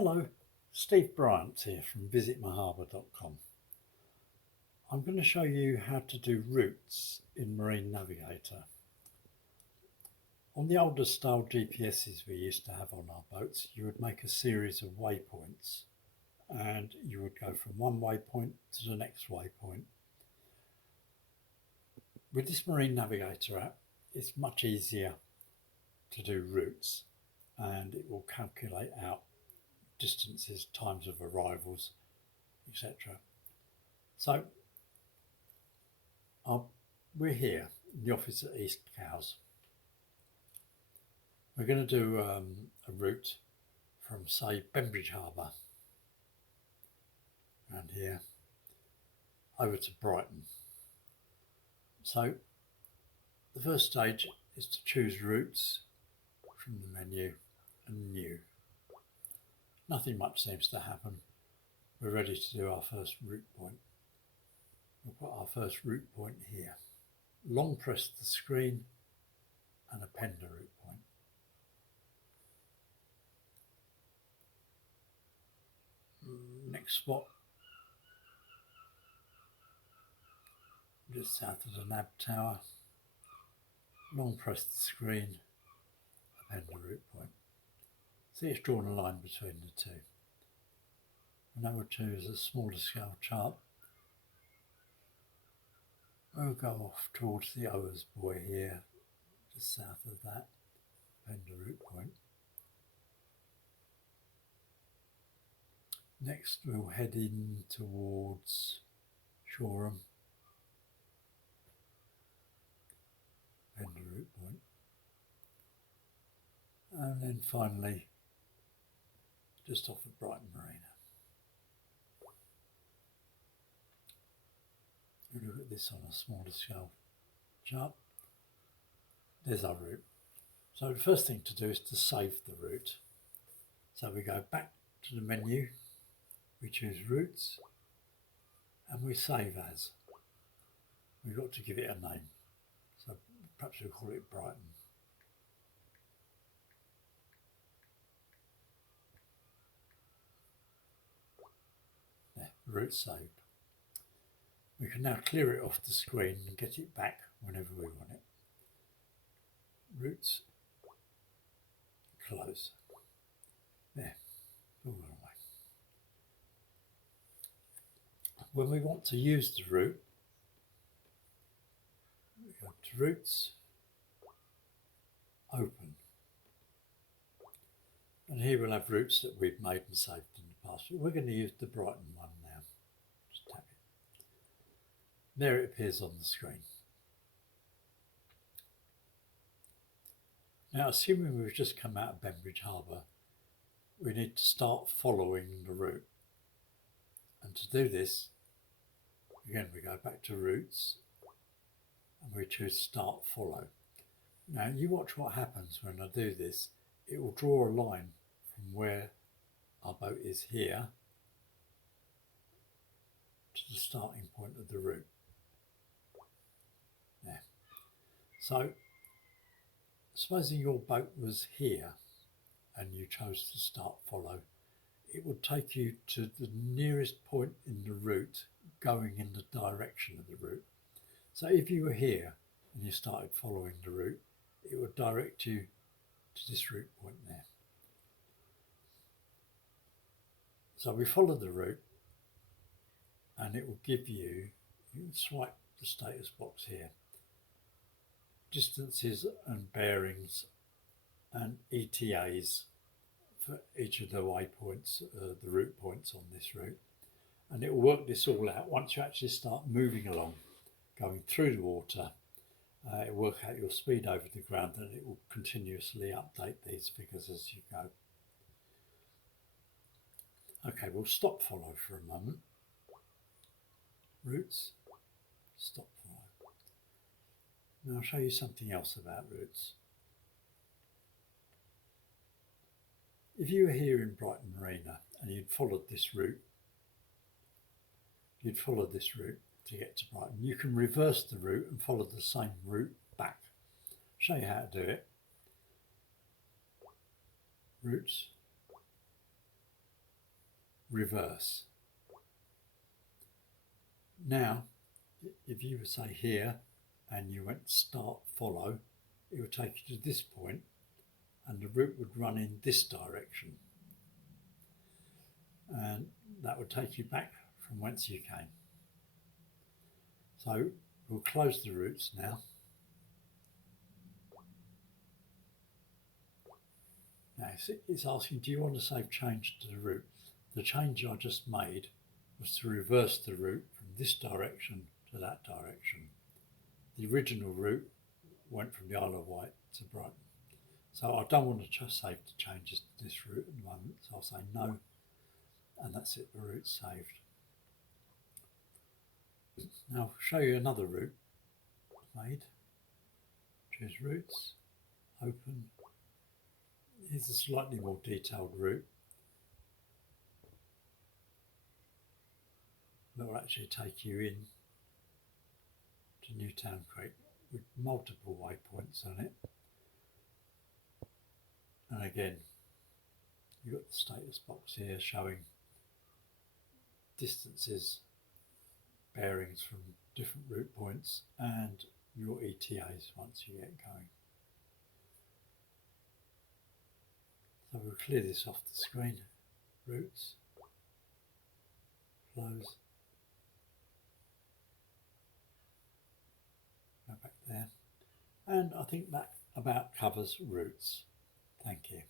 Hello, Steve Bryant here from visitmyharbour.com. I'm going to show you how to do routes in Marine Navigator. On the older style GPSs we used to have on our boats, you would make a series of waypoints and you would go from one waypoint to the next waypoint. With this Marine Navigator app, it's much easier to do routes and it will calculate out distances, times of arrivals, etc. So we're here in the office at East Cowes. We're going to do a route from, say, Bembridge Harbour around here over to Brighton. So the first stage is to choose routes from the menu and new. Nothing much seems to happen. We're ready to do our first route point. We'll put our first route point here. Long press the screen and append a route point. Next spot, just south of the NAB tower. Long press the screen, append a route point. See, it's drawn a line between the two. Number 2 is a smaller scale chart. We'll go off towards the Owers Buoy here, just south of that, append a route point. Next we'll head in towards Shoreham, append a route point. And then finally, just off of Brighton Marina. We look at this on a smaller scale chart. There's our route. So the first thing to do is to save the route. So we go back to the menu, we choose routes, and we save as. We've got to give it a name. So perhaps we'll call it Brighton. There, route saved. We can now clear it off the screen and get it back whenever we want it. Routes, close. There, all gone away. When we want to use the route, we go to routes, open. And here we'll have routes that we've made and saved in the past. But we're going to use the Brighton one now. Just tap it. There it appears on the screen. Now, assuming we've just come out of Bembridge Harbour, we need to start following the route. And to do this, again, we go back to routes and we choose start follow. Now, you watch what happens when I do this. It will draw a line from where our boat is here to the starting point of the route. There. So, supposing your boat was here and you chose to start follow, it would take you to the nearest point in the route going in the direction of the route. So if you were here and you started following the route, it would direct you to this route point there. So we follow the route and it will give you can swipe the status box here, distances and bearings and ETAs for each of the waypoints, the route points on this route. And it will work this all out once you actually start moving along, going through the water. It will work out your speed over the ground and it will continuously update these figures as you go. Okay, we'll stop follow for a moment. Routes, stop follow. Now I'll show you something else about routes. If you were here in Brighton Marina and you'd followed this route, to get to Brighton, you can reverse the route and follow the same route back. I'll show you how to do it. Routes, reverse. Now, if you would say here and you went start follow, it would take you to this point and the route would run in this direction. And that would take you back from whence you came. So we'll close the routes now. Now it's asking, do you want to save change to the route? The change I just made was to reverse the route from this direction to that direction. The original route went from the Isle of Wight to Brighton. So I don't want to just save the changes to this route at the moment, so I'll say no, and that's it, the route's saved. Now I'll show you another route made. Choose routes, open. Here's a slightly more detailed route that will actually take you in to Newtown Creek with multiple waypoints on it. And again, you've got the status box here showing distances, bearings from different route points, and your ETAs once you get going. So we'll clear this off the screen. Routes, close, go back there. And I think that about covers routes. Thank you.